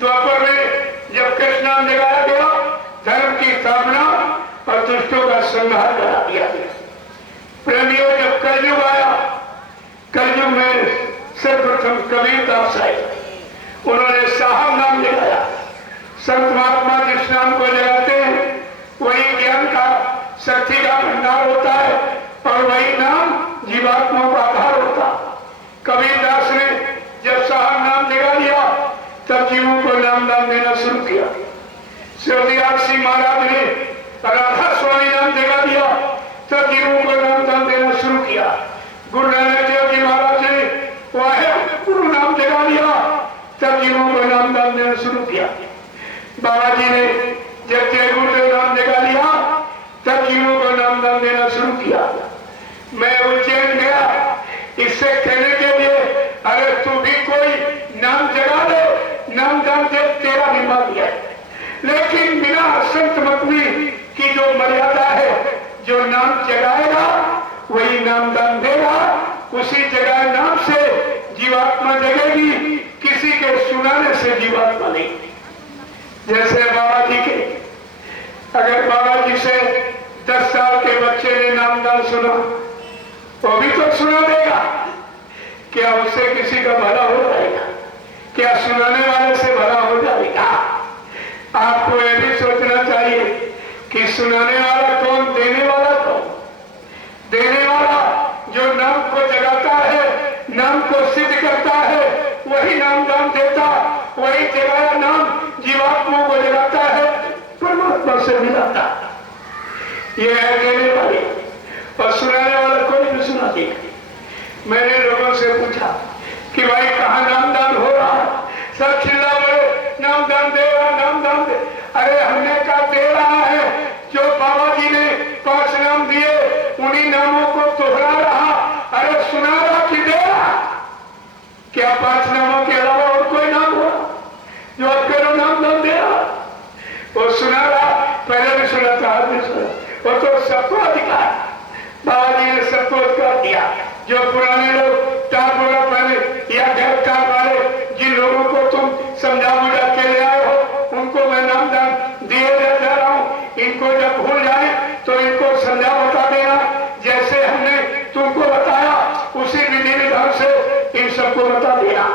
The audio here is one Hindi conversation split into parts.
द्वापर में जब कृष्ण नाम जगाया गया, धर्म की स्थापना और दुष्टों का संहार करा दिया गया। प्रेमियों, जब कलयुग आया, कलयुग में सर्वप्रथम कबीर दास आए, उन्होंने साहब नाम जगाया। संत महात्मा जिस नाम को जगाते हैं वही ज्ञान का, शक्ति का भंडार होता है और वही नाम जीवात्माओं का आधार होता। कबीर दास ने जब साहब नाम जगा लिया तब जीवों को नाम देना शुरू किया। शिवदयाल सिंह महाराज ने राधा स्वामी नाम जगा दिया तब जीवों को नाम देना शुरू किया। गुरु नानक देव जी महाराज ने वाहे गुरु नाम जगा दिया तब जीवों को नाम देना शुरू किया। बाबा जी ने जब जय गुरुदेव नाम जगा लिया तब जीवों को नाम देना शुरू किया। मैं उज्जैन गया इससे कहने के लिए, अरे तू भी कोई नाम जगा ले, नाम दे, तेरा भी मान दिया। लेकिन बिना संत मतमी की जो मर्यादा है, जो नाम जगाएगा वही नाम दान देगा, उसी जगह नाम से जीवात्मा जगेगी, किसी के सुनाने से जीवात्मा नहीं। जैसे बाबा जी के, अगर बाबा जी से 10 साल के बच्चे ने नामदान सुना, वो भी तो सुना देगा। क्या उससे किसी का भला हो जाएगा? क्या सुनाने वाले से भला हो जाएगा? आपको यह भी सोचना चाहिए कि सुनाने वाला कौन, देने वाला कौन? देने वाला जो नाम को जगाता है, नाम को सिद्ध करता है, वही नाम दान देता, वही जगाया नाम जीवात्माओं को जगाता है, परमात्मा से मिलाता। ये है देने वाले, और सुनाने वाला कोई भी सुना देगा। मैंने लोगों से पूछा कि भाई कहाँ नामदान हो रहा है? सब चिल्ला बोले नामदान दे रहा, नामदान दे। अरे हमने कहा दे रहा है, जो बाबा जी ने 5 नाम दिए उन्हीं नामों को दोहरा रहा। अरे सुना रहा कि दे रहा? क्या 5 नामों के अलावा और कोई नाम हुआ जो आपके नामदान दे रहा? वो सुना रहा, पहले भी सुना था, आज भी सुना। वो तो सबको अधिकार, बाबा जी ने सबको अधिकार दिया। जो पुराने लोग टापोरा पहले या घर का वाले जिन लोगों को तुम समझा बुझा के ले आए हो, उनको मैं नामदान दिए जा रहा हूँ। इनको जब भूल जाए तो इनको समझा बता देना, जैसे हमने तुमको बताया उसी विधि विधान से इन सबको बता देना।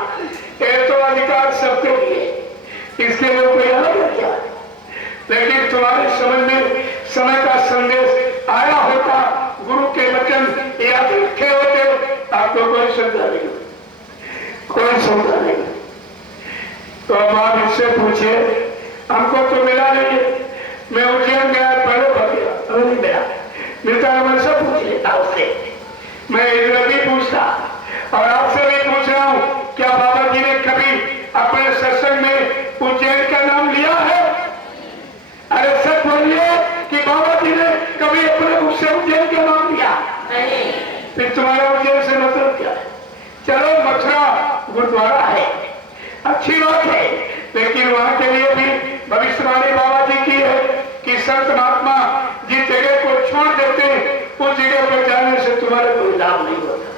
ये तो अधिकार सबके लिए, इसके लिए कोई अलग है क्या? लेकिन तुम्हारे समझ में समय का संदेश आया होता, गुरु के वचन याद रखे होते, आपको कोई समझा नहीं, कोई समझा नहीं। तो अब आप इससे पूछिए, हमको तो मिला नहीं। मैं उज्जैन गया, पहले भर गया, नहीं मिला, मिलता है मैं सब पूछ लेता उससे। मैं इधर भी पूछता और आपसे भी पूछ रहा हूँ, क्या बाबा जी ने कभी अपने सत्संग में उज्जैन का नाम लिया है? अरे सच बोलिए कि बाबा जी ने कभी अपने मुख से उज्जैन का नाम लिया? नहीं। फिर तुम्हारा उज्जैन से मतलब क्या है? चलो मथुरा गुरुद्वारा है, अच्छी बात है, लेकिन वहां के लिए भी भविष्यवाणी बाबा जी की है कि संत महात्मा जिस जगह को छोड़ देते उस जगह पर जाने से तुम्हारा कोई लाभ नहीं होता।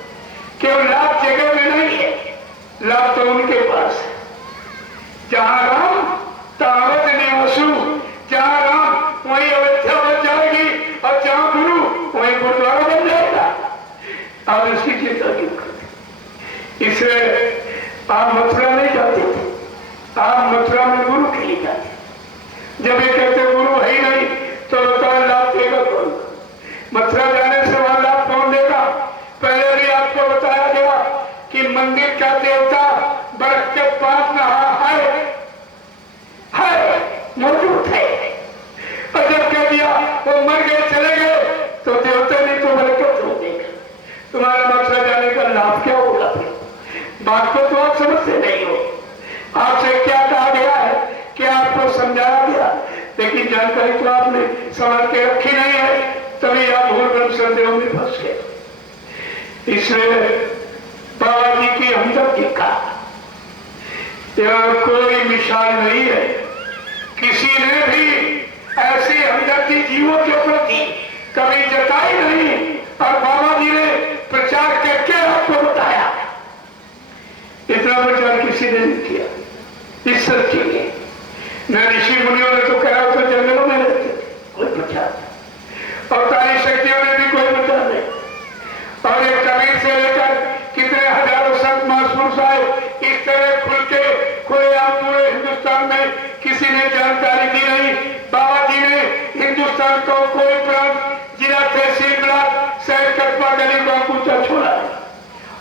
केवल लाभ जगह में नहीं है, लाभ तो उनके पास है। जहां राम तावत निवासु, जहां राम वही अयोध्या बन जाएगी, और जहां गुरु वही गुरुद्वारा बन जाएगा। आप इसकी चिंता क्यों करते? इसलिए आप मथुरा नहीं जाते थे, आप मथुरा में गुरु के लिए जाते। जब ये कहते गुरु है ही नहीं तो बताओ लाभ देगा कौन? मथुरा जाने से वहां लाभ कौन देगा? पहले भी आपको बताया गया कि मंदिर का देवता बरस के पास नहा है, मौजूद है। और जब कह दिया वो मर गए, चले गए, तो देवता ने तो बरकत हो देगा। तुम्हारा मथुरा जाने का लाभ क्या होगा? फिर बात को तो आप समझते नहीं हो। आपसे क्या कहा गया है, क्या आपको समझाया गया, लेकिन जानकारी तो आपने संभाल के रखी नहीं है, तभी आप भूल भ्रम संदेह में फंस गए। इसलिए बाबा जी की हमदर्दी का यहाँ कोई मिसाल नहीं है। किसी ने भी ऐसी हमदर्दी जीवों के प्रति कभी जताई नहीं, और बाबा जी ने प्रचार करके आपको बताया। इतना प्रचार किसी ने नहीं किया इस सच के लिए। किसी ने जानकारी दी नहीं। बाबा जी ने हिंदुस्तान को कोई प्रांत, जिला, तहसील, ब्लॉक, शहर, कस्बा, गली को पूछा छोड़ा है।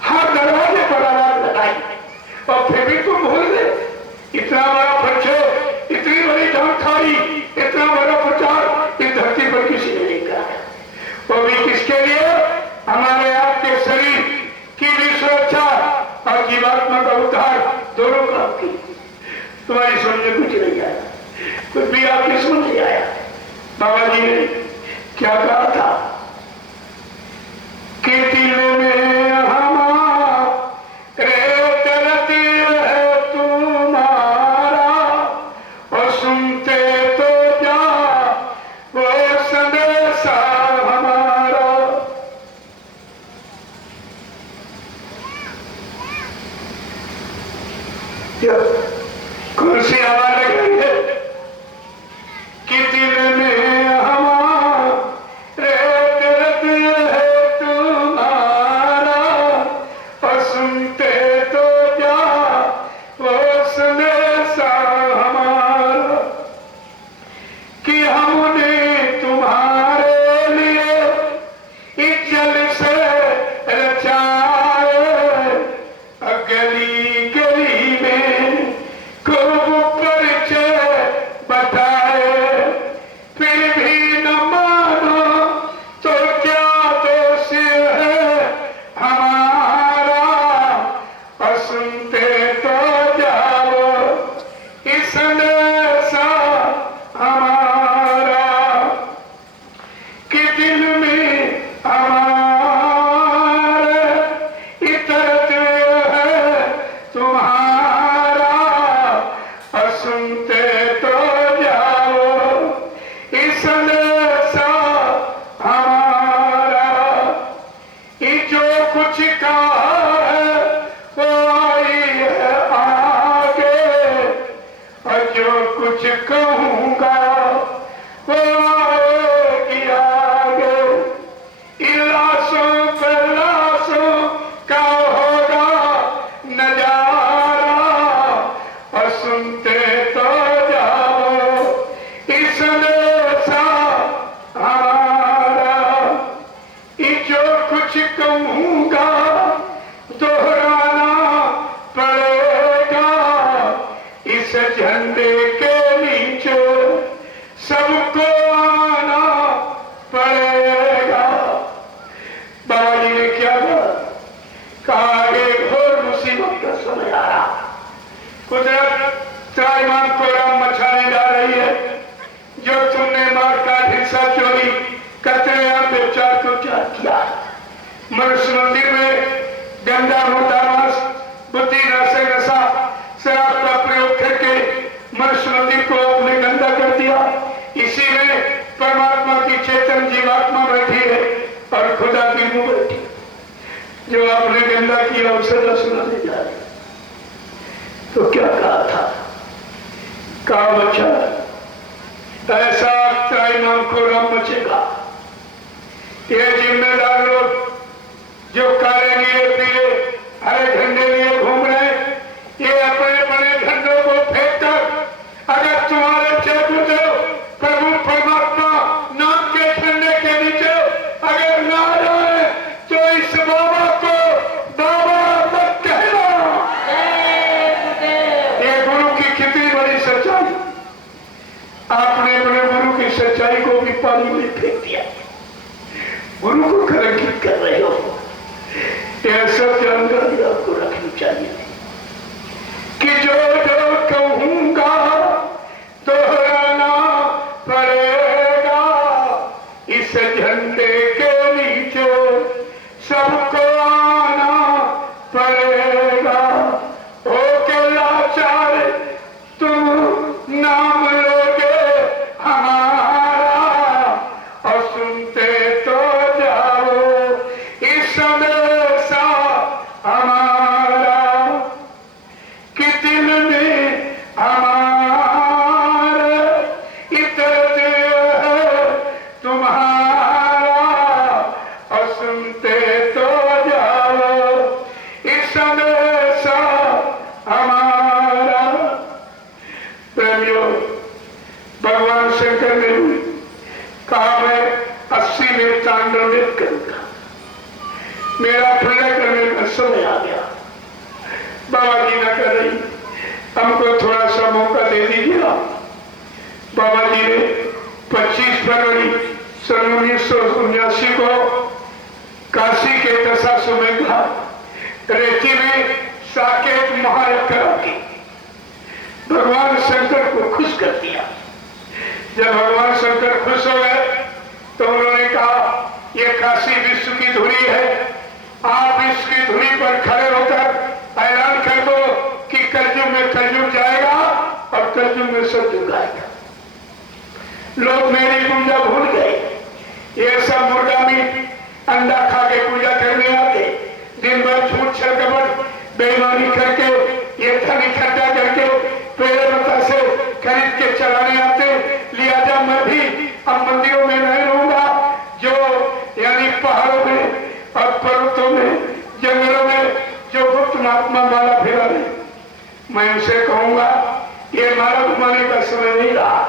हर दरवाजे पर आवाज लगाई और फिर भी तुम भूल गए। इतना बड़ा परिचय, इतनी बड़ी जानकारी, इतना बड़ा प्रचार इस धरती पर किसी ने नहीं करा। वो भी किसके लिए? हमारे आपके शरीर की भी सुरक्षा और जीवात्मा का उद्धार, दोनों काम की। तुम्हारी समझ में कुछ नहीं आया, कुछ भी आपकी समझ नहीं आया। बाबा जी ने क्या कहा था कि दिल में हमारे दर्द है तुम्हारा और सुनते तो जा वो संदेशा हमारा। कौन सी आवाज लग रही है कि दिल में हमारे दर्द है तुम्हारा और सुनते तो जा वो संदेशा हमारा कि हमने तुम्हारे लिए इस जल से रचाए गली गली में खूब परिचय बताए, फिर भी न मानो तो क्या दोष है हमारा और सुनते तो जाओ इस संदेशा हमारा कि दिल में हमारे इतरत है तुम्हारा और सुनते तो जाओ इस संदेशा हमारा। ये जो कुछ कहा है वो आई है आगे और जो कुछ कहूँगा वो आएगी आगे। इलासों पर लाशों का होगा नजारा और सुनते तो जाओ इस संदेशा हमारा। ये जो कुछ कहूँगा दोहराना पड़ेगा, इस झंडे के नीचे सबको आना पड़ेगा। बाबा जी ने क्या कहा? एक घोर मुसीबत का समय आ रहा। कुदरत त्राईमान को राम मचाने जा रही है। जो तुमने मार का हिस्सा चोरी कतलेआम व्यभिचार को त्याग किया, मनुष्य मंदिर में गंदा मोटा मांस, बुद्धि नाशक नशा, शराब का प्रयोग करके मनुष्य मंदिर को आपने गंदा कर दिया। इसी में परमात्मा की चेतन जीवात्मा बैठी है और खुदा की रूह बैठी। जो आपने गंदा किया उसे न सुनाने जा रहे। तो क्या कहा था? कहा बच्चा ऐसा त्राईमान को राम मचेगा। ये जिम्मेदार लोग जो काले नीले पीले हरे झंडे लिए घूम रहे हैं, ये अपने बने झंडों को फेंक कर अगर तुम्हारे चेतुदेव प्रभु परमात्मा नाम के झंडे के नीचे अगर ना जाए तो इस बाबा को बाबा मत कहना। ये गुरु की कितनी बड़ी सच्चाई। आपने अपने गुरु की सच्चाई को भी पानी में फेंक दिया, गुरु को कलंकित कर रहे हो। यह सब जानकारी आपको रखनी चाहिए कि जो जो कहूंगा दोहराना पड़ेगा, इस झंडे के नीचे सबको आना पड़ेगा। ओ के लाचार तुम नाम लोगे हमारा और सुनते तो जाओ इस संदेशा हमारा। मेरा फुल्ला करने का समय आ गया। बाबा जी न कर रही, हमको थोड़ा सा मौका दे दीजिए। बाबा जी ने 25 फरवरी सन 1979 को काशी के दशाश्वमेध रेती में साकेत महायज्ञ की भगवान शंकर को खुश कर दिया। जब भगवान शंकर खुश हो गए तो उन्होंने कहा, ये काशी विश्व की धुरी है, आप विश्व की धुरी पर खड़े होकर ऐलान कर दो कि कलयुग में कलयुग जाएगा और कलयुग में सतयुग आएगा। लोग मेरी पूजा भूल गए, ये सब मुर्गा मीट अंडा खा के पूजा करने आते, दिन भर झूठ छलकपट बेईमानी करके ये धन इकट्ठा करके पेड़ लता से खरीद के चलाने आते। लिहाजा मैं भी अब मंदिरों में नहीं रहूंगा, जो यानी पहाड़ों में और पर्वतों में जंगलों में जो गुप्त महात्मा माला फिरा रहे, मैं उनसे कहूंगा ये माला घुमाने का समय नहीं रहा,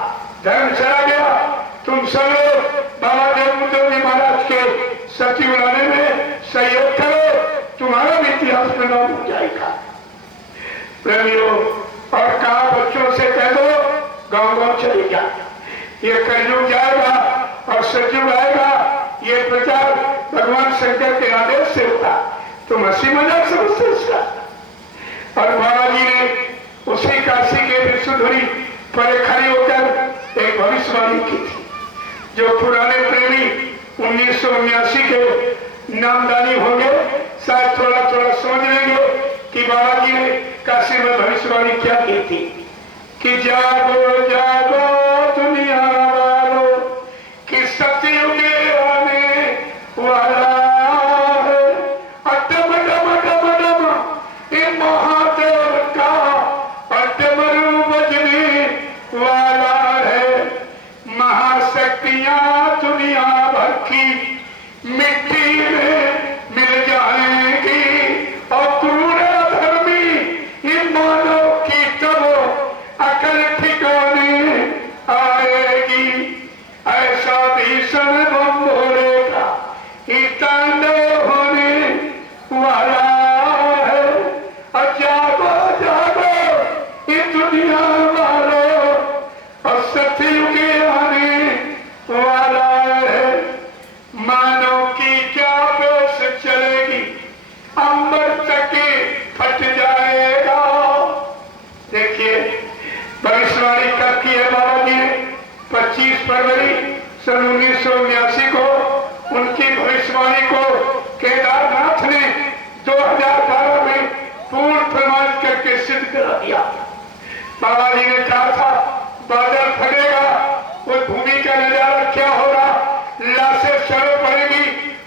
धर्म चला गया। तुम सब लोग बाबा देव जी महाराज के सचिव बनाने में सहयोग करो, तुम्हारा भी इतिहास में नाम हो जाएगा। प्रेमियों, और कहा बच्चों से कह दो गांव गांव चले जा, ये कलयुग जाएगा और सतयुग आएगा, ये प्रचार भगवान शंकर के आदेश से होगा। तुम हंसी मजाक समझते इसका। और बाबा जी ने उसी काशी के विश्वधुरी पर खड़ी होकर एक भविष्यवाणी की थी, जो पुराने प्रेमी 1979 के नामदानी होंगे शायद थोड़ा थोड़ा समझ लेंगे कि बाबा जी ने काशी में भविष्यवाणी क्या की थी कि जागो जागो दुनिया वालों कि सतयुग आने वाला है, अडम डम डम डम ये महादेव का अडमरू बजने वाला है। महाशक्तियां दुनिया भर की मिट्टी में मिल जाएगी और क्रूर धर्मी इन मानव की तब अकल ठिकाने आएगी। ऐसा भीषण बम भोलेगा ये तांडव होने वाला है। और जागो जागो ये दुनिया वालों और सतयुग आने वाला है। मानव की क्या बेस चलेगी, अंबर तक फट जाएगा। देखिए भविष्यवाणी कब की है बाबा जी ने? 25 फरवरी सन 1979 को उनकी भविष्यवाणी को केदारनाथ ने 2012 में पूर्ण प्रमाण करके सिद्ध करा दिया। बाबा जी ने कहा था बादल फटेगा, उस भूमि का नजारा क्या होगा, लाशें सड़े पड़ेगी,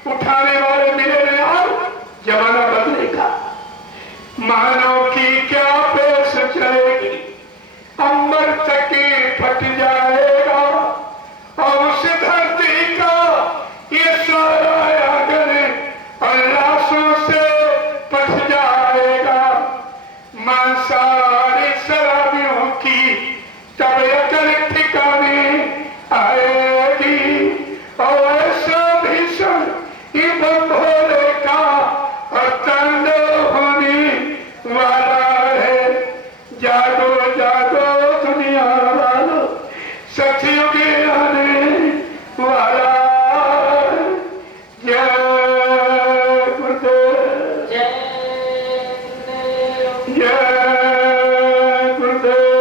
उठाने वाले मिले नहीं और जमाना बदलेगा। मानव की क्या पेश चलेगी, अंबर तक फट जाएगा और उस धरती का ये सारा आंगन और लाशों से पट जाएगा। मांसाहारी शराबियों की तबीयत ठिकाने आएगी और ऐसा भीषण ये बम भोले का और तांडव होने वाला है। जागो जागो दुनिया वालों सतयुग आने वाला है। जय गुरुदेव, जय गुरुदेव,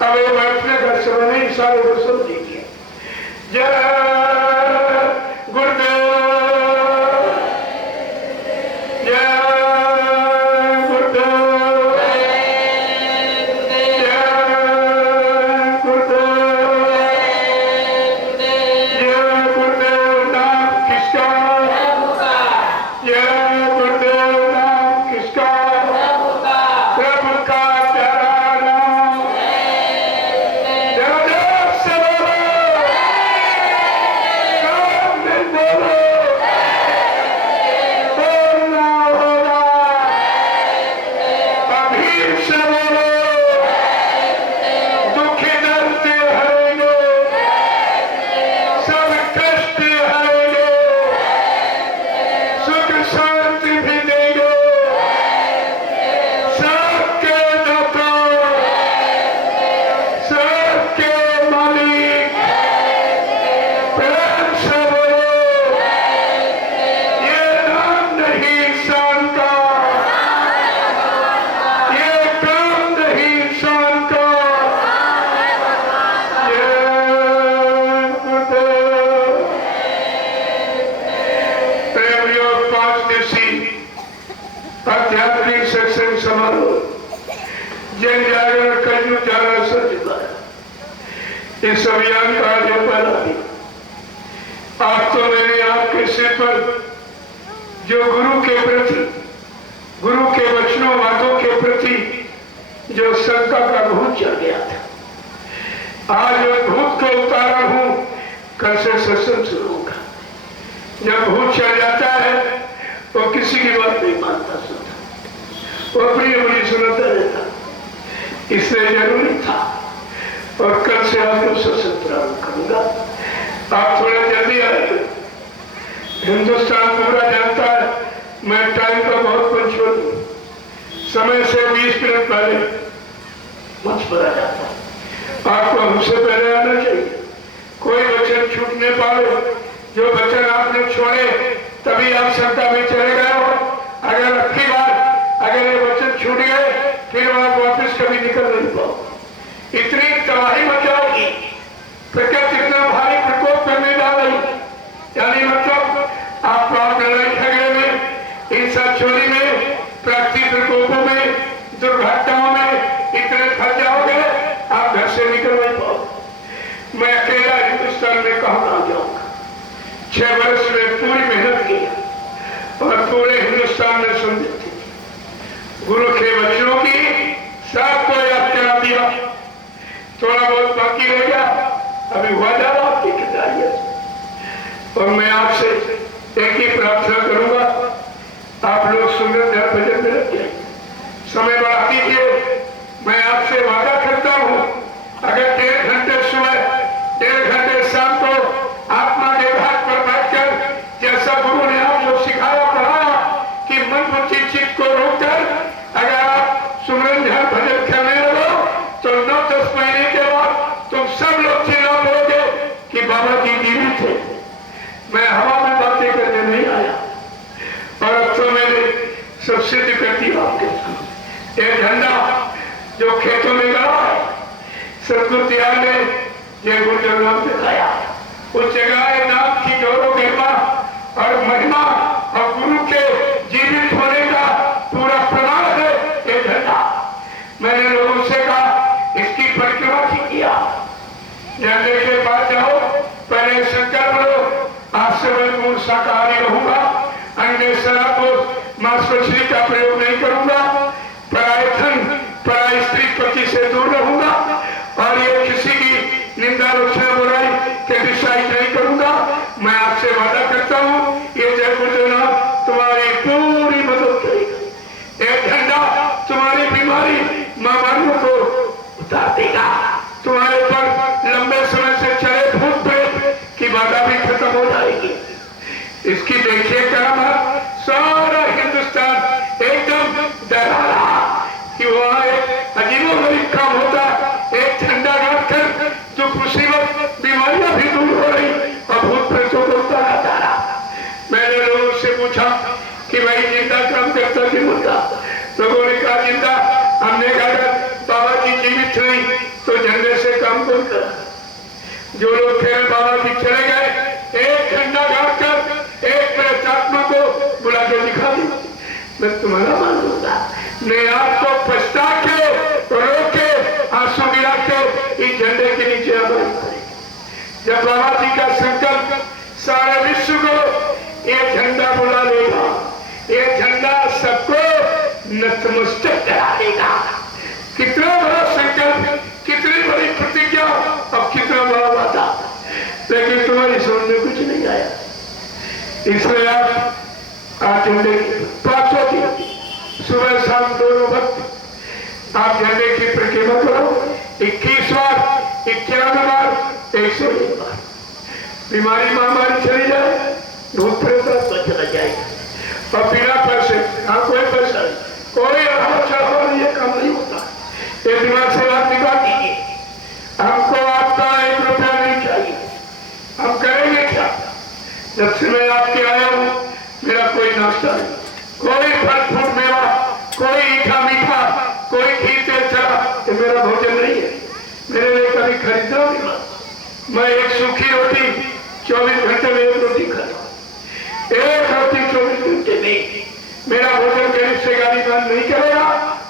अब ये बैठने का समय नहीं, सारे को सुन लीजिए। जय गुरुदेव, जय गुरुदेव, जय गुरुदेव, जय गुरुदेव। नाम किसका? जय गुरुदेव। नाम किसका? प्रभु का प्यारा नाम। जय से बोलो, सामने बोलो, बोलना होगा। अभी से बोलो, दुखी दर्द हरेंगे, सब कष्ट हरेंगे, सुख शांति भी देंगे। सबके दाता, सबके मालिक, प्रेम से बोलो। ये नाम नहीं इंसान का, ये काम नहीं इंसान का। जय गुरुदेव। प्रेम योग 5 दिवसीय आध्यात्मिक सत्संग समारोह जन जागरण कलयुग जागरण सत्य, इस अभियान का आज पहला दिन। आज तो मैंने आपके सिर पर जो गुरु के प्रति, गुरु के वचनों बातों के प्रति जो शंका का भूत चढ़ गया था, आज उस भूत को उतारा हूं। कल से सत्संग शुरू होगा। जब भूत चढ़ जाता है वो किसी की बात नहीं मानता, सुनता, वो अपनी अपनी सुनता रहता। इसलिए जरूरी था। और कल से आपको सत्संग प्रारंभ करूंगा। आप थोड़ा जल्दी आए। हिंदुस्तान पूरा जानता है मैं टाइम का बहुत पंचुअल हूं। समय से 20 मिनट पहले मंच पर आ जाता है। आपको हमसे पहले आना चाहिए। कोई वचन छूट नहीं पाए। जो वचन आपने छोड़े तभी आप शंका में चले गए हो। अगर अगली बार अगर ये वचन छूट गए फिर आप वापस कभी निकल नहीं पाओ। इतनी तबाही मचाओगी, प्रकृति इतना भारी प्रकोप करने जा रही, यानी मतलब आप लड़ाई झगड़े में, हिंसा चोरी में, प्राकृतिक प्रकोपों में, दुर्घटनाओं में इतने फंस जाओगे आप घर से निकल नहीं पाओ। मैं अकेला हिंदुस्तान में कहाँ आ जाऊंगा। 6 वर्ष में पूरी मेहनत की और पूरे हिंदुस्तान में सुन दी थी। गुरु के वचनों की सबको याद करा दिया। थोड़ा बहुत बाकी रह गया, अभी हुआ जा रहा आपकी किताबियत। और मैं आपसे एक ही प्रार्थना करूंगा, आप लोग सुंदर ध्यान भजन में लग जाइए। समय बढ़ा दीजिए। मैं आपसे वादा करता हूं, अगर 1.5 घंटे सुबह 1.5 घंटे शाम को आत्मा के घाट पर बैठकर जैसा गुरु ने आपको सिखाया पढ़ाया कि मन बुद्धि चित्त को रोककर अगर आप सुमरन ध्यान भजन करने लगो तो 9-10 महीने के बाद तुम सब लोग चिल्ला बोलोगे कि बाबा जी जीवित थे। मैं हवा में बातें करने नहीं आया। और अब तो मैंने सब सिद्ध कर दिया आपके सामने। एक झंडा जो खेतों में गड़ा है, सतगुरु दयाल ने ये गुरुदेव नाम दिखाया। उस जगह नाम की गौरव गरिमा और महिमा और गुरु के जीवित होने का पूरा प्रमाण है ये झंडा। मैंने लोगों से कहा इसकी परिक्रमा किया। झंडे के पास जाओ, पहले संकल्प लो, आज से मैं मूल शाकाहारी रहूंगा, अन्य शराब मांस मछली का प्रयोग नहीं करूंगा, पराय धन पराय स्त्री पति से दूर रहूंगा और ये किसी की निंदा रचना बुराई क्रिटिसाइज नहीं करूंगा। मैं आपसे वादा करता हूं ये जय गुरुदेव तुम्हारी पूरी मदद करेगा। एक झंडा तुम्हारी बीमारी महामारियों को उतार देगा। तुम्हारे पर लंबे समय से चले भूत प्रेत की बाधा भी खत्म हो जाएगी। इसकी देखिए करामत, सारा हिंदुस्तान एकदम डरा रहा कि वहां एक अजीबोगरीब काम होता। एक झंडा गाड़कर जो मुसीबत बीमारियां भी दूर हो रही और भूत प्रेतों को उतारा जा रहा। मैंने लोगों से पूछा कि भाई जिंदा काम करता कि मुर्दा। लोगों ने कहा जिंदा। हमने कहा बाबा जी जीवित नहीं, तो झंडे से काम कौन करा? जो लोग खेल बाबा भी चले गए, एक झंडा गाड़ कर एक प्रेतात्मा को बुला के दिखा दी, मैं तुम्हारा मान लूंगा। मैं आपको पछता के रो के आंसू गिरा के इस झंडे के नीचे आवाज करें। जब बाबा जी का संकल्प सारे विश्व को ये झंडा बुला लेगा, ये झंडा सबको नतमस्तक करा देगा। कितना बड़ा संकल्प, कितनी बड़ी प्रतिज्ञा और कितना बड़ा वादा, लेकिन तुम्हारी समझ में कुछ नहीं आया। इसलिए आप आज झंडे पांचों की सुबह शाम दोनों वक्त आप झंडे की परिक्रमा करो, 21 बार, 51 बार, 101 बार। बीमारी महामारी चली जाए, भूत प्रेत चला जाएगा और बिना पैसे, हाँ कोई पैसा नहीं, कोई अभाव चढ़ावा नहीं, ये काम नहीं होता। ये दिमाग से बात निकाल दीजिए। हमको आपका 1 रुपया नहीं चाहिए, हम करेंगे क्या? जब से मैं आपके आया हूँ मेरा कोई नाश्ता नहीं, कोई फल फूट मेवा, कोई मीठा मीठा, कोई खीर तेल चला, ये मेरा भोजन नहीं है। मेरे लिए कभी खरीदना नहीं। मैं एक सूखी रोटी 24 घंटे में 1 रोटी खाता, 1 रोटी 24 घंटे में। मेरा भोजन गरीब से गालीबान नहीं करेगा।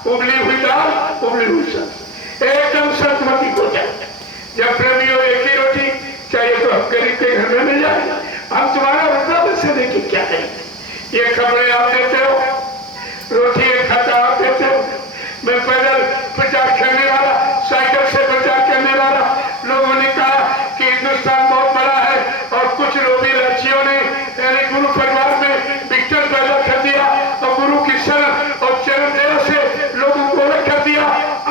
उबली हुई दाल, उबली हुई सब्जी, एकदम सतमती भोजन। जब प्रेमियों एक ही रोटी चाहिए तो हम गरीब के घर में मिल जाए। हम तुम्हारा रुपया पैसे देके क्या करेंगे? ये खबरें आप देते हो, रोटी एक खाता आप देते हो। मैं पैदल प्रचार करने वाला, साइकिल से प्रचार करने वाला, लोगों ने कहा कि हिंदुस्तान बहुत बड़ा है और कुछ लोभी लड़कियों ने गुरु परिवार में विघटन पैदा कर दिया और गुरु की शरण और चरण दया से लोगों को अलग कर दिया।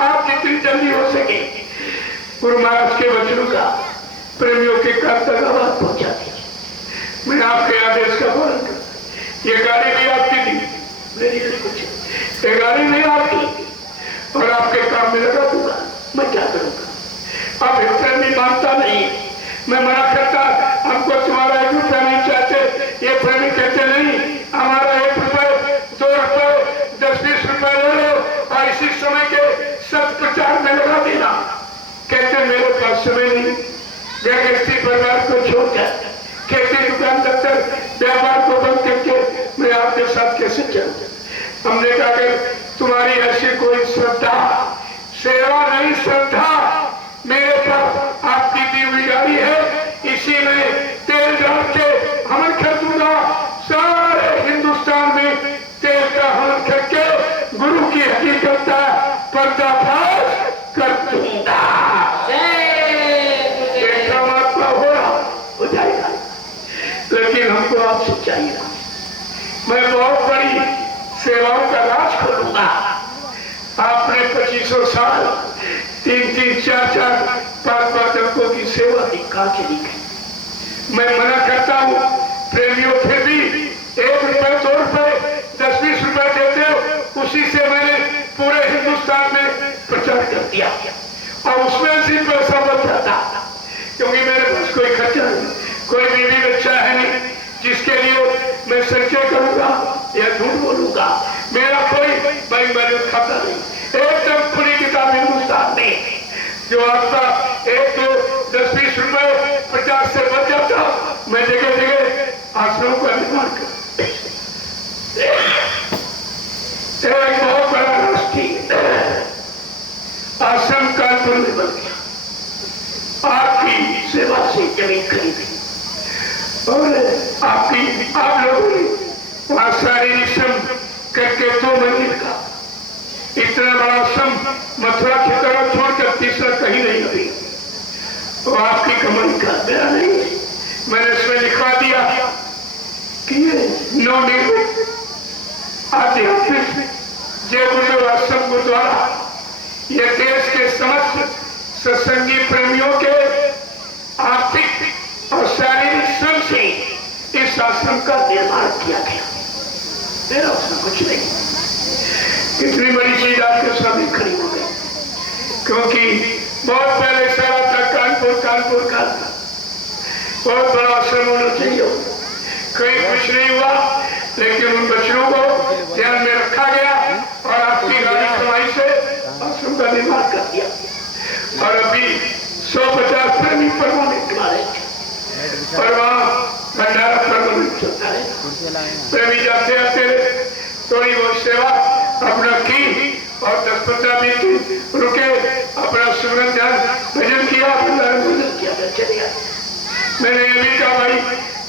आप जितनी जल्दी हो सके गुरु महाराज के वचनों का प्रेमियों के कान तक आवाज पहुंचा दीजिए। मैं आपके आदेश का पालन कर। ये गाड़ी भी आपकी थी, मेरी कुछ ये गाड़ी नहीं आपकी, और आपके काम में लगा दूंगा। मैं क्या करूंगा? अब प्रेमी मानता नहीं, मैं मना करता, हमको तुम्हारा 1 रुपया नहीं चाहते। ये प्रेमी कहते नहीं, हमारा 1 रुपये, 2 रुपये, 10-20 रुपये ले लो और इसी समय के सत प्रचार में लगा देना। कहते मेरे पास समय नहीं, गृहस्थी परिवार को छोड़कर, खेती दुकान दफ्तर व्यापार को बंद करके मैं आपके साथ कैसे चलूं? हमने कहा कि तुम्हारी ऐसी कोई श्रद्धा, सेवा नहीं, श्रद्धा मेरे पास आपकी दी हुई गाड़ी है, इसी में तेल डाल के हवन कर दूंगा। सारे हिंदुस्तान में तेल का हवन करके गुरु की हकीकत का पर्दाफाश कर दूंगा। परमात्मा हो जाएगा, लेकिन हमको आपसे चाहिए। मैं बहुत बड़ी सेवाओं का राज खोलूंगा। आपने 2500 साल 3-3, 4-4, 5-5 अंकों की सेवा दिखा के दिखाई। मैं मना करता हूँ प्रेमियों, फिर भी 1 रुपये, 2 रुपये, 10-20 रुपये देते हो, उसी से मैंने पूरे हिंदुस्तान में प्रचार कर दिया और उसमें से पैसा बच जाता, क्योंकि मेरे पास कोई खर्चा नहीं, कोई बीवी बच्चा है नहीं जिसके लिए मैं संचय करूंगा या झूठ बोलूंगा। मेरा कोई बैंक बैलेंस खाता नहीं, एकदम खुली किताब हिंदुस्तान में। जो आपका 1-2-10-20 रुपये 50 से बच जाता, मैं जगह जगह आश्रमों का निर्माण कर। एक बहुत बड़ा राष्ट्रीय आश्रम कानपुर में बन गया। आपकी सेवा से जमीन खरीदी और आप लोगों ने वहां शारीरिक श्रम करके 2 मंजिल का इतना बड़ा श्रम मथुरा की तरफ छोड़कर तीसरा कहीं नहीं हुई। तो आपकी कमाई का मेरा नहीं है। मैंने इसमें लिखवा दिया कि ये नवनिर्मित आध्यात्मिक जय गुरुदेव आश्रम गुरुद्वारा ये देश के समस्त सत्संगी प्रेमियों के आर्थिक और शारीरिक श्रम से इस आश्रम का निर्माण किया गया। मेरा उसमें कुछ नहीं। इतनी बड़ी चीज आपके सामने खड़ी हो गई, क्योंकि बहुत पहले सारा था कानपुर का बहुत बड़ा आश्रम होना चाहिए। कहीं कुछ नहीं हुआ, लेकिन उन बच्चों को ध्यान में रखा गया और आपकी गाड़ी कमाई से आश्रम का निर्माण कर दिया। और अभी 150 प्रेमी परमानेंट वाले और वहाँ भंडारा परमानेंट चलता है। प्रेमी जाते आते थोड़ी बहुत सेवा अपना की और 10-15 मिनट रुके, अपना सुमरन ध्यान भजन किया, भजन किया, चले गए। मैंने ये भी कहा भाई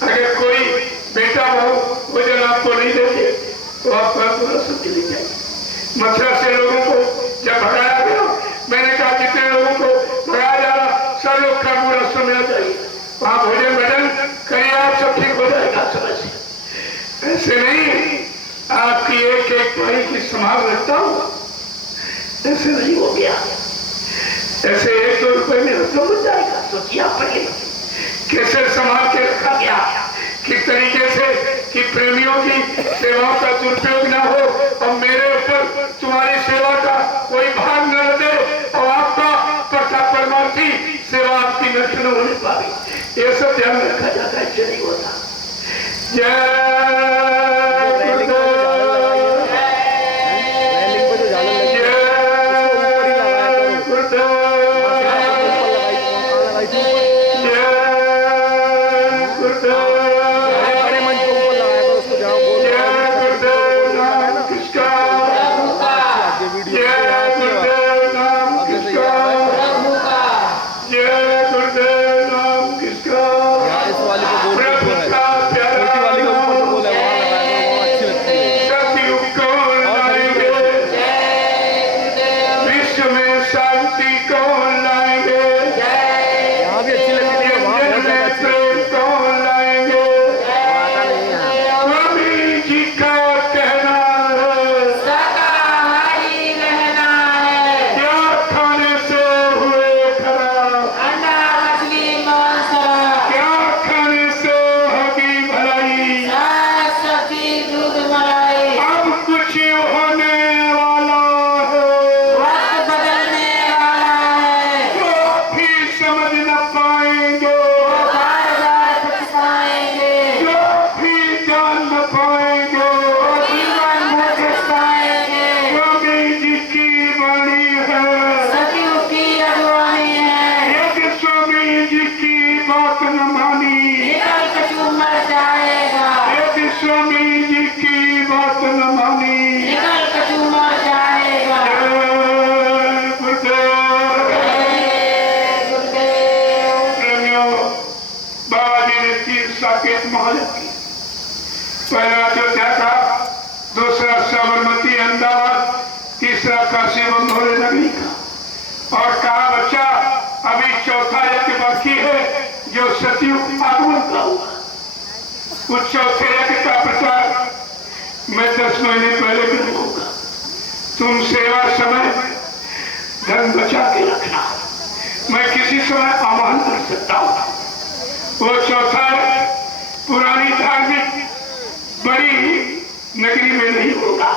अगर कोई बेटा हो भोजन आपको नहीं देते तो आप पूरा सब चली जाएगी। मथुरा से लोगों को जब भगाया गया, मैंने कहा जितने लोगों को भगाया जा रहा सब लोग का पूरा सुनना चाहिए, वहाँ भोजन भजन करिए, आप सब ठीक हो जाएगा समय से। ऐसे नहीं आपकी एक एक भाई की संभाल रखता हूँ, ऐसे नहीं हो गया। ऐसे 1-2 रुपए में रकम बन जाएगा, सोचिए आप पड़ेगा कैसे संभाल के रखा गया, किस तरीके से कि प्रेमियों की सेवाओं का दुरुपयोग न हो और मेरे ऊपर तुम्हारी सेवा का कोई भाग न दे और आपका परमार्थी सेवा आपकी नष्ट न होने पाए, ये सब ध्यान रखा जाता है। ऐसे नहीं होता। पहला अयोध्या था, दूसरा साबरमती अहमदाबाद, तीसरा काशी बंधोरे नगरी का, और कहा बच्चा अभी चौथा यज्ञ बाकी है जो सतयुग आगमन का हुआ। उस चौथे यज्ञ का प्रचार मैं 10 महीने पहले करूंगा। तुम सेवा समय धन बचा के रखना, मैं किसी समय आह्वान कर सकता हूँ। वो चौथा पुरानी धार्मिक बड़ी नगरी में नहीं होगा,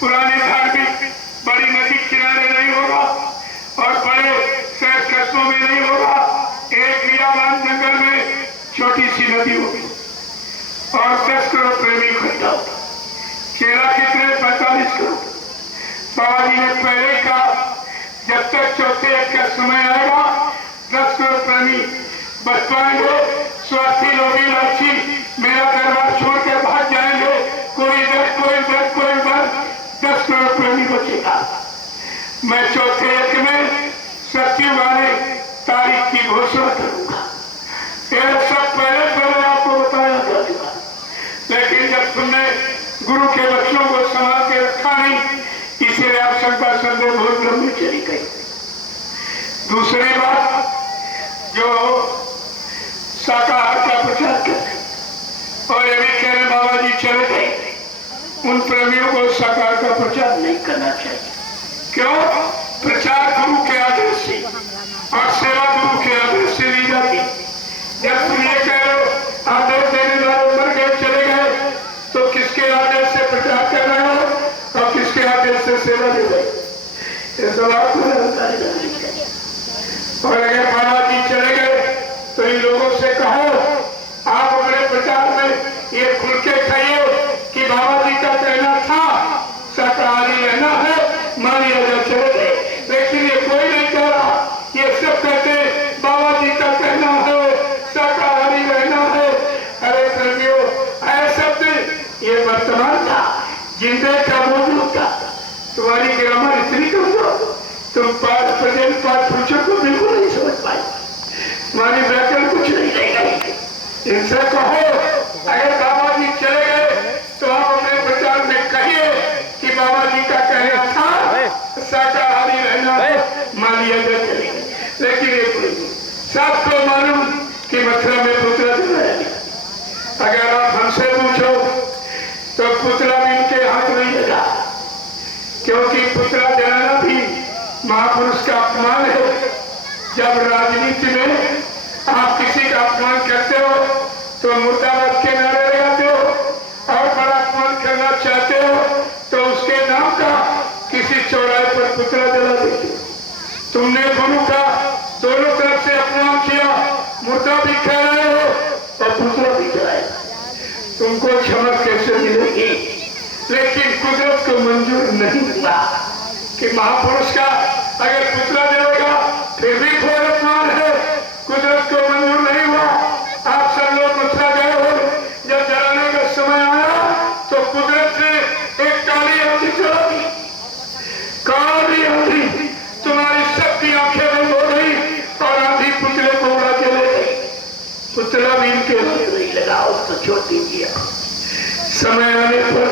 पुरानी धार्मिक बड़ी नदी किनारे नहीं होगा और बड़े शहर कस्बों में नहीं होगा। एक वीरावान जंगल में छोटी सी नदी होगी और 10 करोड़ प्रेमी इकट्ठा होगा। केला कितने 45 करोड़। बाबा जी ने पहले कहा जब तक चौथे यज्ञ का समय आएगा 10 करोड़ प्रेमी बच पाएंगे। स्वार्थी लोभी लालची मेरा दरबार छोड़कर भाग जाएंगे, कोई इधर कोई उधर कोई उधर, 10 करोड़ प्रेमी बचेगा। मैं चौथे यज्ञ में सत्यु वाले तारीख की घोषणा करूंगा। यह सब पहले आपको बताया जा चुका, लेकिन जब तुमने गुरु के बच्चों को संभाल के रखा नहीं, इसलिए आप सबका संदेह बहुत गंभीर चली गई। दूसरी बात, जो शाकाहार का प्रचार करते और ये भी कह रहे बाबा जी चले गए, उन प्रेमियों को शाकाहार का प्रचार नहीं करना चाहिए। क्यों? प्रचार गुरु के आदेश से और सेवा गुरु के आदेश से ली जाती। जब तुम ये कह रहे हो आदेश देने वाले मर गए चले गए, तो किसके आदेश से प्रचार कर रहे हो और किसके आदेश से सेवा दे रहे? ये सब आपको जानकारी नहीं है। और अगर बाबा जी चले गए तो इन लोगों से कहो आप अपने प्रचार में ये खुल के कहिए कि बाबा जी का कहना था शाकाहारी रहना है, मानिए चले गए, लेकिन ये कोई नहीं कह रहा सबको मालूम कि मथुरा में पुतला जलाया गया। अगर आप हमसे पूछो तो पुतला भी इनके हाथ नहीं लगा, क्योंकि पुतला जलाना भी महापुरुष का अपमान है। जब राजनीति में आप किसी का अपमान करते हो तो मुर्दाबाद के नारे लगाते हो, और बड़ा अपमान करना चाहते हो तो उसके नाम का किसी चौराहे पर पुतला जला देते हो। तुमने गुरु का दोनों तरफ से अपमान किया, मुर्दा भी कह रहे हो और पुतला भी जलाए। तुमको क्षमा कैसे मिलेगी? लेकिन कुदरत को मंजूर नहीं हुआ कि महापुरुष का अगर पुतला जलेगा फिर भी कोई अपमान है। कुदरत को मंजूर नहीं हुआ। आप सब लोग मथुरा गए हो, जब जलाने का समय आया तो कुदरत से एक काली आंधी चला दी। काली आंधी, तुम्हारी सबकी आंखें बंद हो गई और आंधी पुतले को उड़ा के ले गई। पुतला भी इनके नहीं लगा, उसको छोड़ दीजिए। समय आने पर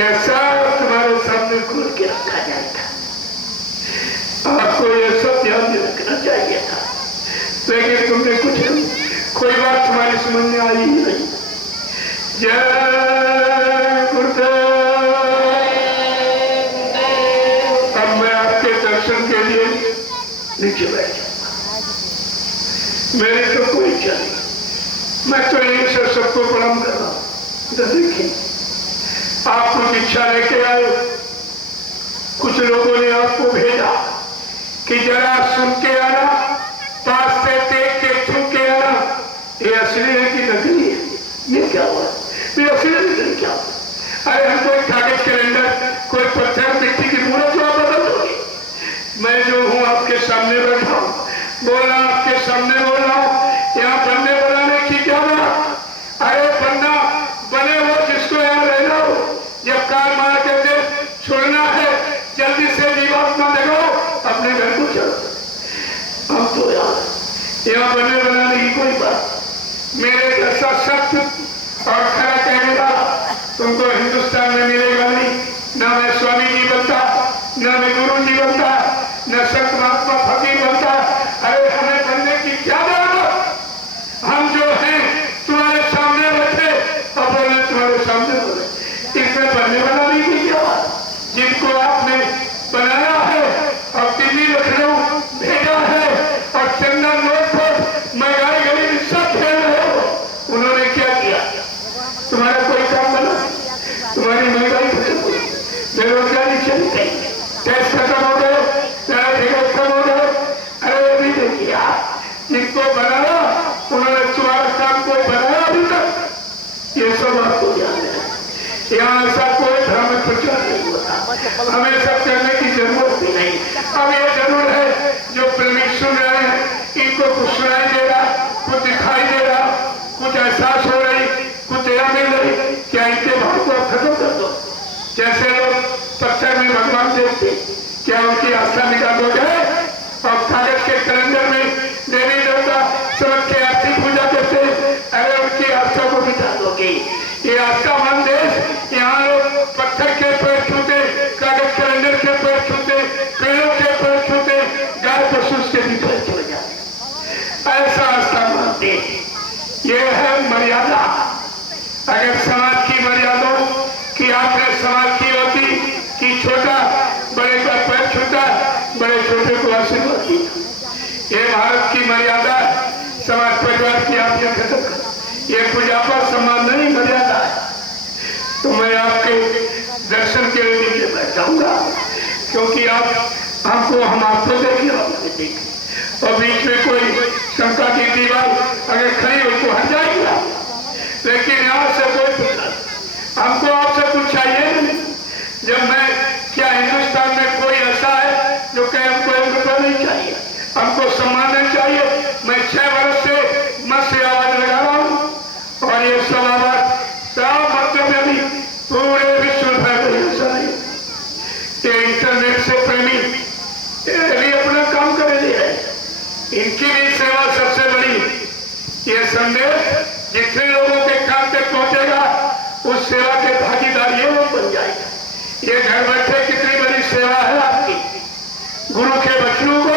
ऐसा तुम्हारे सामने खोल के रखा जाएगा। आपको ये सब ध्यान में रखना चाहिए था, लेकिन तुमने कुछ नहीं, कोई बात तुम्हारी समझ में आई ही नहीं। जय गुरुदेव। अब मैं आपके दर्शन के लिए नीचे बैठ जाऊंगा। मेरी तो कोई इच्छा नहीं, मैं तो यहीं से सबको प्रणाम कर रहा हूँ। देखिए, आप कुछ इच्छा लेके आए, कुछ लोगों ने आपको भेजा कि जरा सुन के आना, पास से देख के छू के आना, ये असली है कि नकली है? ये क्या हुआ? ये असली नकली क्या हुआ? अरे हम कोई कागज कैलेंडर, कोई पत्थर मिट्टी की मूर्त जो आप बदल दोगे? मैं जो हूँ आपके सामने बैठा हूँ, बोल रहा हूँ, आपके सामने बोल रहा हूँ। यहाँ बनने बनाने की क्या बात? अरे बनना बने हो जिसको यहाँ रहना हो। जब कार मार के छोड़ना है, जल्दी से निवास न लगाओ, अपने घर को चलो। हम तो यहाँ बनने बनाने की कोई बात। मेरे जैसा सत्य और खरा कहने तुमको हिंदुस्तान में मिलेगा नहीं। न मैं स्वामी जी बनता, न मैं गुरु जी बनता, न संत महात्मा फकीर बनता। अरे हमें बनने की क्या जरूरत? हम जो हैं तुम्हारे सामने बैठे और बोले, तुम्हारे सामने बोले, इसमें बनने वाला नहीं की क्या बात? जिनको आपने बनाया है और दिल्ली लखनऊ भेजा है और चंदन रोड पर महंगाई गरीब सब खेल रहे हो, उन्होंने क्या किया? तुम्हारा कोई काम बना? तुम्हारी महंगाई खत्म हो गई, बेरोजगारी चली गई, टैक्स खत्म हो गए, खत्म हो गए। अरे भी देखिए, जिनको बनाया उन्होंने तुम्हारा काम कोई बनाया अभी तक? ये सब आपको ध्यान है। यहाँ ऐसा कोई धर्म प्रचार नहीं होता, हमें सब करने की जरूरत भी नहीं। अब ये जरूर है जो प्रेमी सुन रहे हैं, इनको कुछ सुनाई दे रहा, कुछ दिखाई दे रहा, कुछ एहसास हो रही, कुछ दया मिल रही, क्या इनके भाव को खत्म कर दो? जैसे लोग पत्थर में भगवान देखते, क्या उनकी आस्था मिटा दोगे? और कागज के कैलेंडर में देवी देवता समझ के आर्थिक पूजा करते, अरे उनकी आस्था को मिटा दोगे? ये आस्था मन देश, यहाँ लोग पत्थर के पैर छूते, कागज कैलेंडर के पैर छूते, पेड़ों के पैर छूते, गाय पशु के भी पैर छू जाते। ऐसा आस्था मानते, ये है मर्यादा। अगर समाज की मर्यादाओं की आपने समाज की होती कि छोटा बड़े का पैर छूता, बड़े छोटे को आशीर्वाद दी, ये भारत की मर्यादा, समाज परिवार की आपने खत्म कर। ये पूजा पर सम्मान नहीं, मर्यादा है। तो मैं आपके दर्शन के लिए नीचे बैठाऊंगा, क्योंकि आप हमको, हम आपको देखे और बीच में कोई शंका की दीवार अगर खड़ी हो तो हट जाएगा, लेकिन यहाँ से कोई पूछा हमको आपसे कुछ चाहिए नहीं। जब मैं क्या हिंदुस्तान में कोई ऐसा है जो कहे हमको 1 रुपया नहीं चाहिए, हमको सम्मान नहीं चाहिए? मैं 6 वर्ष से मत से आवाज लगा रहा हूँ और ये सब आवाज सब मतलब में भी पूरे विश्व में ऐसा नहीं। ये इंटरनेट से प्रेमी भी अपना काम कर रहे हैं, इनकी भी सेवा सबसे बड़ी। ये संदेश जितने लोगों के काम तक पहुंचेगा, उस सेवा के भागीदार ये लोग बन जाएगा। ये घर बैठे कितनी बड़ी सेवा है आपकी, गुरु के वचनों को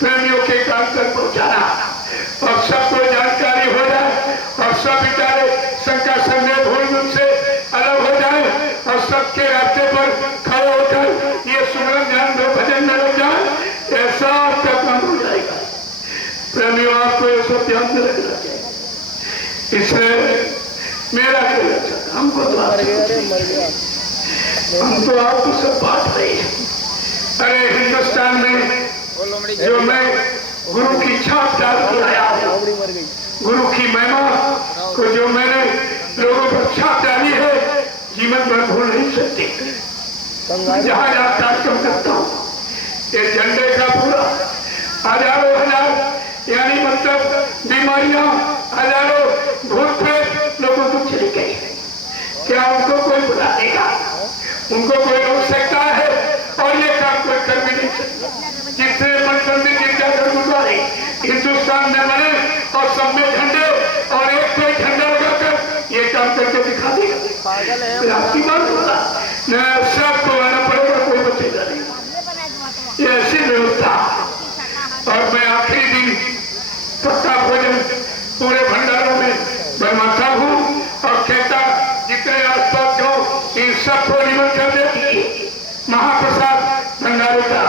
प्रेमियों के काम तक पहुंचाना। प्रेमियों आपको ये सब ध्यान में रखना चाहिए। इसलिए मेरा कोई अच्छा हमको तो हम तो आपको सब बांट रहे हैं। अरे हिंदुस्तान में जो मैं गुरु की छाप डाल के आया हूँ, गुरु की महिमा को जो मैंने लोगों पर छाप डाली है, जीवन भर भूल नहीं सकते। जहाँ जहाँ कार्यक्रम करता हूँ ये झंडे का पूरा हजारों हजार यानी मतलब बीमारियां हजारों भूत प्रेत लोगों को चली गई। क्या उनको कोई बुला देगा? उनको कोई रोक सकता है? और ये काम कोई कर भी नहीं सकता। जिससे मनपंथी गिरजाघर गुरुद्वारे हिंदुस्तान में बने और सब में झंडे और एक कोई झंडा लगाकर ये काम करके दिखा देगा। आपकी बात होगा न, सबको आना पड़ेगा, कोई बचेगा नहीं। ये ऐसी व्यवस्था। और मैं आखिरी दिन पक्का भोजन पूरे भंडारों में बनवाता हूँ और कहता जितने आसपास हो इन सबको निमंत्रण देती महाप्रसाद भंडारे का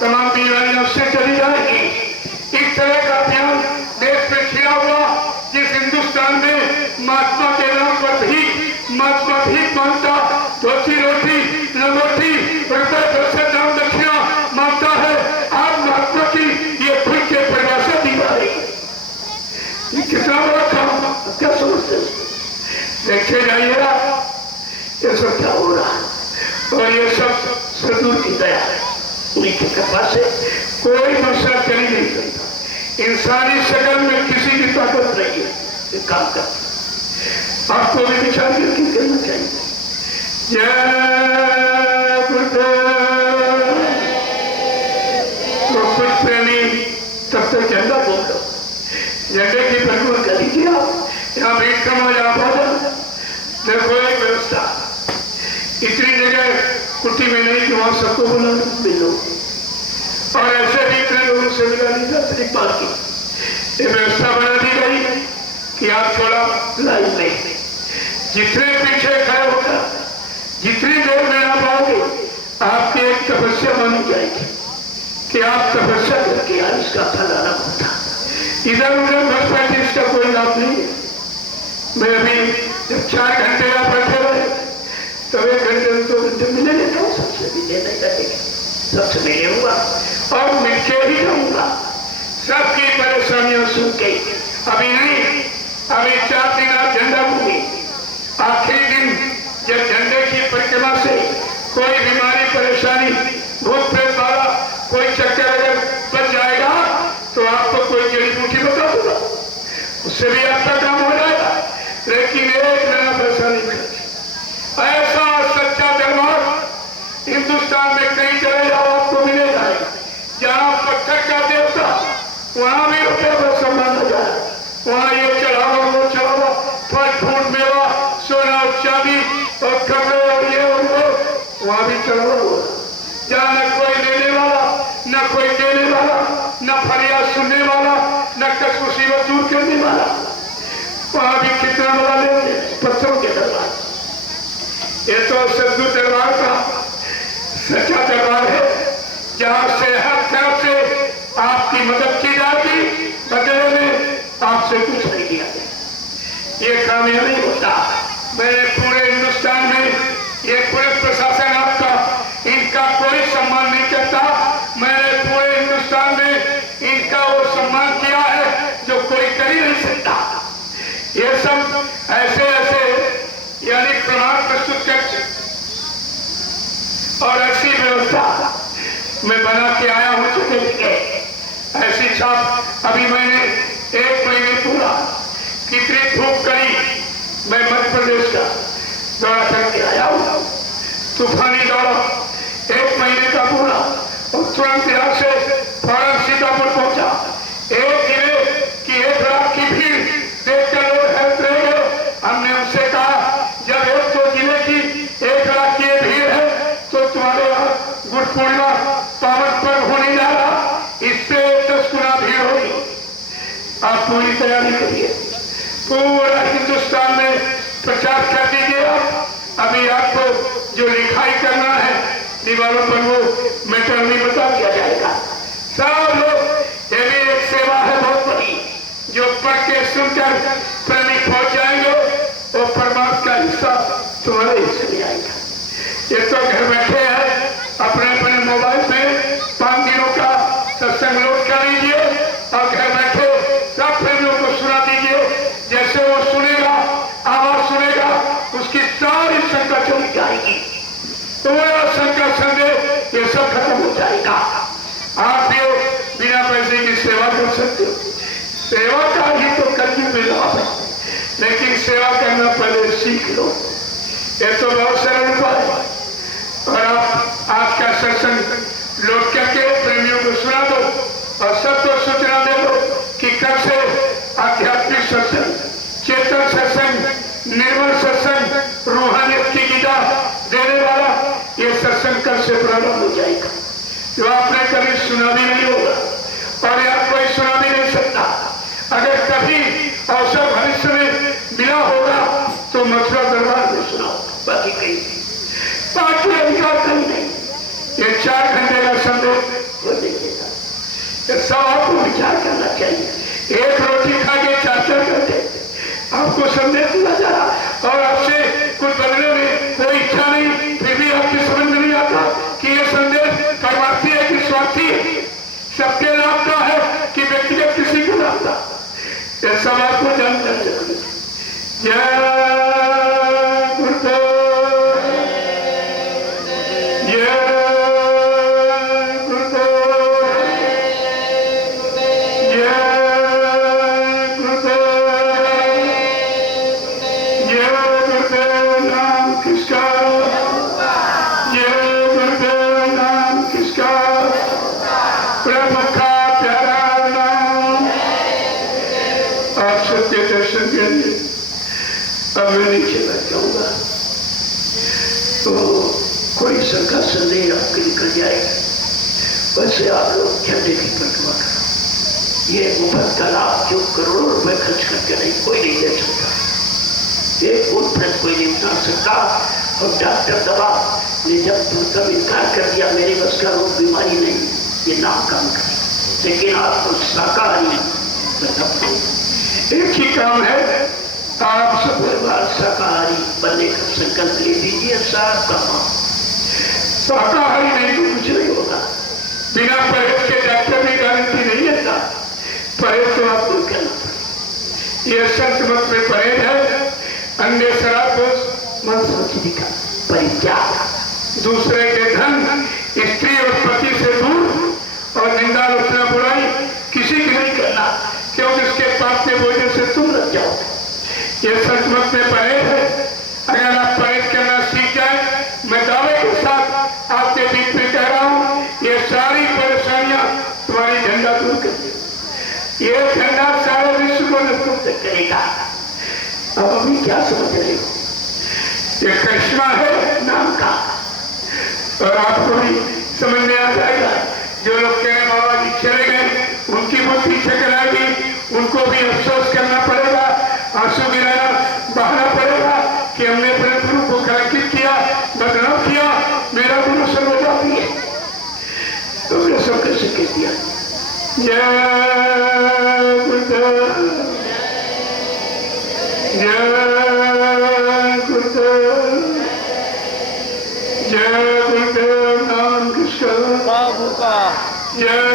तमाम बीमारियां से चली जाएगी। इस तरह का ध्यान देश में छिड़ा हुआ, जिस हिंदुस्तान में महात्मा के नाम पर भी महात्मा भी मानता, धोती रोटी लंगोटी रुपये से दाम दक्षिणा मानता है। आज महात्मा की ये खुद के परिभाषा दी जा रही है। कितना बड़ा काम, क्या समझते? देखे जाइएगा ये सब क्या हो रहा है। और ये सब सदगुरु की दया है, उन्हीं की कृपा से कोई मसला चल ही नहीं सकता। इंसानी शक्ल में किसी की ताकत नहीं है ये काम करता। आपको भी विचार करके करना चाहिए। जय गुरुदेव। तो कुछ प्रेमी तब तक झंडा बोल दो, झंडे की प्रगुण कर लीजिए। आप यहाँ भेंट करो या भोजन देखो, एक व्यवस्था इतनी जगह कुटी में नहीं कि वहां सबको बुला मिलो, और ऐसे भी इतने लोगों से मिला नहीं जा सकती। बात की ये व्यवस्था बना दी गई कि आप थोड़ा लाइन में जितने पीछे खड़े होकर जितनी देर में आप आओगे, आपकी एक तपस्या मानी जाएगी कि आप तपस्या करके आज इसका फल आना होता। इधर उधर बस बैठे इसका कोई लाभ नहीं है। मैं अभी जब 4 घंटे आप बैठे रहे तब 1 घंटे 2 घंटे मिले लेता हूँ, सबसे मिले नहीं करेंगे, सबसे मिले हुआ और मिलके ही जाऊंगा। सबकी परेशानियां सुन के अभी नहीं, अभी 4 दिन आप झंडा घूमे। आखिरी दिन जब झंडे की परिक्रमा से कोई बीमारी परेशानी भूत प्रेत वाला कोई चक्कर अगर बच जाएगा तो आपको कोई जड़ी बूटी बता दूंगा, उससे भी आपका काम हो जाएगा। लेकिन एक नया परेशानी ऐसा सच्चा दरबार हिंदुस्तान में कहीं चले जाओ आपको मिलेगा। जहाँ पत्थर का देवता वहां भी रुपये पर सम्मान हो जाए, वहां ये चढ़ावा वो चढ़ावा, फल फूल मेवा सोना और चांदी और कपड़े और ये और वो, वहां भी चढ़ावा हुआ। जहाँ न कोई लेने वाला न कोई देने वाला, न फरियाद सुनने वाला, न कस मुसीबत दूर करने वाला, वहां भी कितना बड़ा लेते पत्थरों के दरबार। ये तो सदगुरु दरबार का सच्चा दरबार है, जहाँ से हर तरफ से आपकी मदद की जाएगी, बदले में आपसे कुछ नहीं किया जाए। ये काम यह नहीं होता। मैंने पूरे हिंदुस्तान में ये पुलिस प्रशासन आपका इनका कोई सम्मान नहीं करता। मैंने पूरे हिंदुस्तान में इनका वो सम्मान किया है जो कोई कर ही नहीं सकता। ये सब ऐसे ऐसे यानी प्रमाण प्रस्तुत करते और ऐसी व्यवस्था मैं बना के आया हूं जगह जगह। ऐसी छाप अभी मैंने 1 महीने पूरा कितनी धूप करी, मैं मध्य प्रदेश का दौरा करके आया हूं, तूफानी दौरा 1 महीने का पूरा, और तुरंत यहाँ से फौरन सीतापुर पहुंचा। एक जिले की 1 लाख की भीड़ देखकर लोग हैरत रह गए। हमने उनसे कहा जब 1-2 जिले की 1 लाख की भीड़ है तो तुम्हारे यहाँ गुरु पूर्णिमा पावन पर्व होने जा रहा, इससे 10 गुना भीड़ होगी। आप पूरी तैयारी करिए, पूरा हिंदुस्तान में प्रचार कर दीजिए। अभी आपको जो लिखाई करना है दीवारों पर वो मैटर नहीं बता दिया जाएगा। सब लोग, ये भी एक सेवा है बहुत सत्संग लोड कर लीजिए और घर बैठे सब प्रेमियों को सुना दीजिए। जैसे वो सुनेगा, आवाज सुनेगा, उसकी सारी शंका चली जाएगी, पूरा शंका संदेह ये सब खत्म हो जाएगा। आप भी बिना पैसे की सेवा कर सकते हो। सेवा का ही तो कभी भी लाभ है, लेकिन सेवा करना पहले सीख लो। ये तो बहुत सरल उपाय है। और आप आज का सत्संग लौट करके प्रेमियों को सुना दो और सबको सूचना दे दो कि कल से आध्यात्मिक सत्संग, चेतन सत्संग, निर्मल सत्संग, रूहानियत की गीता देने वाला ये सत्संग कल से प्रारंभ हो जाएगा, जो आपने कभी सुना भी नहीं होगा और यहाँ कोई सुना भी नहीं सकता। अगर कभी अवसर भविष्य में मिला होगा तो मथुरा दरबार में सुना, बाकी कहीं नहीं, बाकी अधिकार कहीं नहीं। ये 4 घंटे का संदेश हो देखिएगा, ये सब आपको विचार करना चाहिए। एक रोटी खा के 4 घंटे आपको संदेश दिया जा रहा और आपसे कुछ बदलने में कोई इच्छा नहीं, फिर भी आपकी समझ में नहीं आता कि ये संदेश परमार्थी है कि स्वार्थी है, सबके लाभ का है कि व्यक्तिगत किसी को लाभ का। ये सब आपको जानना चाहिए। जय गुरुदेव, जय गुरुदेव, जय गुरुदेव, जय गुरुदेव नाम किसका, जय गुरुदेव नाम किसका, प्रभु का प्यारा नाम। आप सत्य दर्शन के लिए अब मैं नीचे बैठ जाऊंगा तो कोई शंका संदेह आपके निकल जाएगा। वैसे आप लोग झंडे की परिक्रमा करो। ये मुफ्त का लाभ जो करोड़ों रुपए खर्च करके नहीं, कोई नहीं दे सकता, एक फूट प्लस कोई नहीं उतार सकता। और डॉक्टर दवा ने जब तब इनकार कर दिया, मेरे बस का रोग बीमारी नहीं, ये नाम काम करे, लेकिन आपको शाकाहारी एक ही काम है, आप सब परिवार शाकाहारी बनने का संकल्प ले दीजिए। साफ काम, शाकाहारी नहीं तो कुछ नहीं होगा। बिना परहेज के डॉक्टर भी गारंटी नहीं देता, परहेज तो आपको करना पड़ेगा। ये संत मत में परहेज है, अंडे शराब का परित्याग, दूसरे के धन, स्त्री और पति से दूर और निंदा आलोचना बुराई किसी की नहीं करना, क्योंकि उसके पाप के बोझ से तुम लग जाओ। ये सचमुच में परहेज है। अगर आप परहेज करना सीख जाए, मैं दावे के साथ आपके बीच में कह रहा हूँ, ये सारी परेशानियां तुम्हारी झंडा दूर कर देगी। ये झंडा सारे विश्व को नेतृत्व करेगा। अब अभी क्या समझ रहे हो, ये करिश्मा है नाम का, और आपको भी समझ में आ जाएगा। जो लोग कह रहे बाबा जी चले गए, उनकी बुद्धि चकराएगी, उनको भी अफसोस करना पड़ेगा, आंसू गिराना बहाना पड़ेगा कि हमने अपने गुरु को कलंकित किया, बदनाम किया, मेरा गुरु सर्वव्यापी है। तो ये सब कैसे कह दिया। जय गुरुदेव, जय गुरुदेव, जय गुरुदेव नाम किसका, बाबू का, जय